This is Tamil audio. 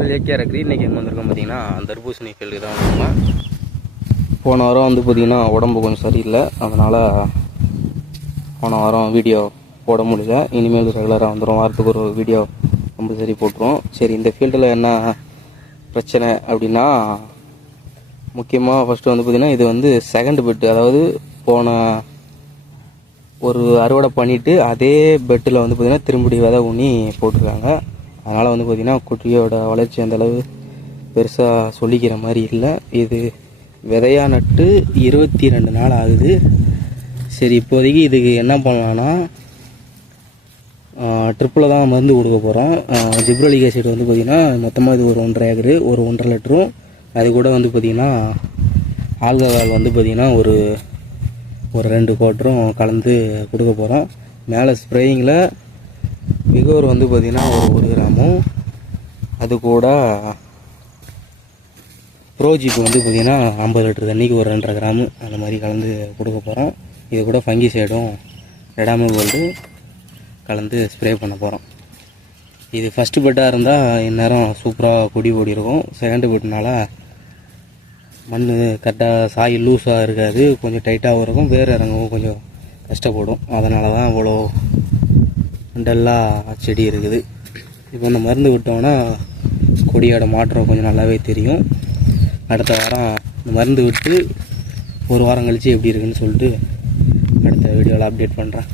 உங்கள் ஏகேஆர் அக்ரி. இன்றைக்கி எங்கே வந்திருக்கோம் பார்த்தீங்கன்னா தர்பூசணி ஃபீல்டு தான் நம்ம. போன வாரம் வந்து பார்த்திங்கன்னா உடம்பு கொஞ்சம் சரியில்லை, அதனால் போன வாரம் வீடியோ போட முடியல. இனிமேல் ரெகுலராக வந்துடும், வாரத்துக்கு ஒரு வீடியோ கம்பல்சரி போட்டுருவோம். சரி, இந்த ஃபீல்டில் என்ன பிரச்சனை அப்படின்னா, முக்கியமாக ஃபஸ்ட்டு வந்து பார்த்திங்கன்னா இது வந்து செகண்ட் பெட்டு. அதாவது போன ஒரு அறுவடை பண்ணிவிட்டு அதே பெட்டில் வந்து பார்த்திங்கன்னா திரும்பி விதை ஊனி போட்டிருக்காங்க. அதனால் வந்து பார்த்திங்கன்னா குட்டியோட வளர்ச்சி அந்தளவு பெருசாக சொல்லிக்கிற மாதிரி இல்லை. இது விதையாக நட்டு 22 நாள் ஆகுது. சரி, இப்போதைக்கு இதுக்கு என்ன பண்ணலான்னா ட்ரிப்பில் தான் மருந்து கொடுக்க போகிறோம். ஜிப்ரலிக் ஆசிட் வந்து பார்த்திங்கன்னா மொத்தமாக இது ஒரு 1.5 ஏக்கரு, ஒரு 1.5 லிட்டரும், அது கூட வந்து பார்த்திங்கன்னா ஆல்கஹால் வந்து பார்த்திங்கன்னா ஒரு 2 குவார்ட்டரும் கலந்து கொடுக்க போகிறோம். மேலே ஸ்ப்ரேயிங்கில் விகோர் வந்து பார்த்திங்கன்னா ஒரு 1 கிராமும், அது கூட ப்ரோஜிப் வந்து பார்த்திங்கன்னா 50 லிட்டர் தண்ணிக்கு ஒரு 2.5 கிராமு அந்த மாதிரி கலந்து கொடுக்க போகிறோம். இது கூட ஃபங்கிசைடும் ரெடாமல் கோல்டு கலந்து ஸ்ப்ரே பண்ண போகிறோம். இது ஃபஸ்ட்டு பெட்டாக இருந்தால் இந்நேரம் சூப்பராக கொடி ஓடி இருக்கும். செகண்டு பெட்டுனால மண் கரெக்டாக சாயில் லூஸாக இருக்காது, கொஞ்சம் டைட்டாகவும் இருக்கும், வேறு இறங்கவும் கொஞ்சம் கஷ்டப்படும். அதனால தான் இவ்வளோ டல்லாக செடி இருக்குது. இப்போ இந்த மருந்து விட்டோன்னா கொடியோட மாற்றம் கொஞ்சம் நல்லாவே தெரியும். அடுத்த வாரம் இந்த மருந்து விட்டு ஒரு வாரம் கழித்து எப்படி இருக்குன்னு சொல்லிட்டு அடுத்த வீடியோவில் அப்டேட் பண்ணுறேன்.